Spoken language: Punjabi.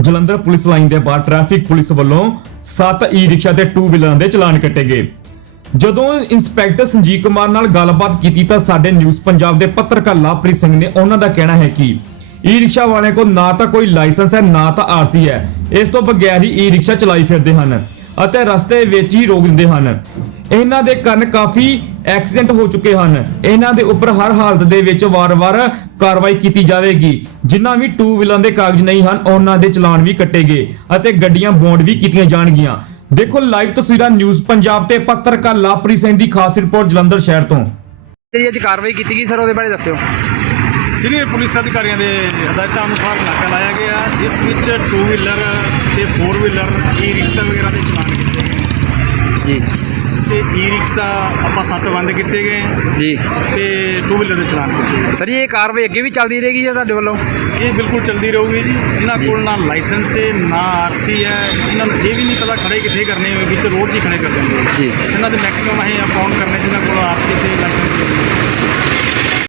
ਜਲੰਧਰ ਪੁਲਿਸ ਲਾਈਨ ਦੇ ਬਾਹਰ ਟ੍ਰੈਫਿਕ ਪੁਲਿਸ ਵੱਲੋਂ 7 ਈ ਰਿਕਸ਼ਾ ਤੇ 2 ਵੀਲਰਾਂ ਦੇ ਚਲਾਨ ਕੱਟੇ ਗਏ। ਜਦੋਂ ਇੰਸਪੈਕਟਰ ਸੰਜੀਵ ਕੁਮਾਰ ਨਾਲ ਗੱਲਬਾਤ ਕੀਤੀ ਤਾਂ ਸਾਡੇ ਨਿਊਜ਼ ਪੰਜਾਬ ਦੇ ਪੱਤਰਕਾਰ ਲਵਪ੍ਰੀਤ ਸਿੰਘ ਨੇ ਉਹਨਾਂ ਦਾ ਕਹਿਣਾ ਹੈ ਕਿ ਈ ਰਿਕਸ਼ਾ ਵਾਲਿਆਂ ਕੋਲ ਨਾ ਤਾਂ ਕੋਈ ਲਾਇਸੈਂਸ ਹੈ, ਨਾ ਤਾਂ ਆਰਸੀ ਹੈ। ਇਸ ਤੋਂ ਬਗੈਰ ਹੀ ਈ ਰਿਕਸ਼ਾ ਚਲਾਈ ਫਿਰਦੇ ਹਨ। ਅਤੇ ਰਸਤੇ ਵਿੱਚ ਹੀ ਰੋਕ ਦਿੰਦੇ ਹਨ। ਇਹਨਾਂ ਦੇ ਕਾਰਨ ਕਾਫੀ ਐਕਸੀਡੈਂਟ ਹੋ ਚੁੱਕੇ ਹਨ। ਇਹਨਾਂ ਦੇ ਉੱਪਰ ਹਰ ਹਾਲਤ ਦੇ ਵਿੱਚ ਵਾਰ-ਵਾਰ ਕਾਰਵਾਈ ਕੀਤੀ ਜਾਵੇਗੀ। ਜਿਨ੍ਹਾਂ ਵੀ ਟੂ ਵੀਲਰਾਂ ਦੇ ਕਾਗਜ਼ ਨਹੀਂ ਹਨ ਉਹਨਾਂ ਦੇ ਚਲਾਨ ਵੀ ਕੱਟੇ ਗਏ ਅਤੇ ਗੱਡੀਆਂ ਬੌਂਡ ਵੀ ਕੀਤੀਆਂ ਜਾਣਗੀਆਂ। ਦੇਖੋ ਲਾਈਵ ਤਸਵੀਰਾਂ ਨਿਊਜ਼ ਪੰਜਾਬ ਤੇ ਪੱਤਰਕਾਰ ਲਾਪਰੀ ਸਿੰਘ ਦੀ ਖਾਸ ਰਿਪੋਰਟ ਜਲੰਧਰ ਸ਼ਹਿਰ ਤੋਂ। ਜਿਹੜੀ ਅੱਜ ਕਾਰਵਾਈ ਕੀਤੀ ਗਈ ਸਰ ਉਹਦੇ ਬਾਰੇ ਦੱਸਿਓ। ਸੀਨੀਅਰ ਪੁਲਿਸ ਅਧਿਕਾਰੀਆਂ ਦੇ ਹਦਾਇਤਾਂ ਅਨੁਸਾਰ ਨਾਕਾ ਲਾਇਆ ਗਿਆ ਜਿਸ ਵਿੱਚ 2 ਵੀਲਰ ਤੇ 4 ਵੀਲਰ ਈ ਰਿਕਸ਼ਾ ਵਗੈਰਾ ਦੇ ਚਲਾਨ ਕੀਤੇ ਗਏ ਜੀ। ਤੇ ਈ ਰਿਕਸ਼ਾ ਆਪਾਂ ਸੱਤ ਬੰਦ ਕੀਤੇ ਗਏ ਜੀ। ਤੇ 2 ਵੀਲਰ ਦੇ ਚਲਾਨ ਕੀਤੇ ਗਏ। ਸਰ ਜੀ ਇਹ ਕਾਰਵਾਈ ਅੱਗੇ ਵੀ ਚੱਲਦੀ ਰਹੇਗੀ ਜਾਂ ਤੁਹਾਡੇ ਵੱਲੋਂ? ਇਹ ਬਿਲਕੁਲ ਚੱਲਦੀ ਰਹੂਗੀ ਜੀ। ਇਹਨਾਂ ਕੋਲ ਨਾ ਲਾਇਸੈਂਸ ਹੈ ਨਾ ਆਰਸੀ ਹੈ। ਇਹਨਾਂ ਨੂੰ ਇਹ ਵੀ ਨਹੀਂ ਪਤਾ ਖੜੇ ਕਿੱਥੇ ਕਰਨੇ ਹੋਏ ਵਿੱਚ ਰੋਡ 'ਚ ਹੀ ਖੜੇ ਕਰ ਦਿੰਦੇ ਜੀ। ਇਹਨਾਂ ਦੇ ਮੈਕਸਿਮਮ ਅਸੀਂ ਅਕਾਊਂਟ ਕਰਨੇ ਜਿਨ੍ਹਾਂ ਕੋਲ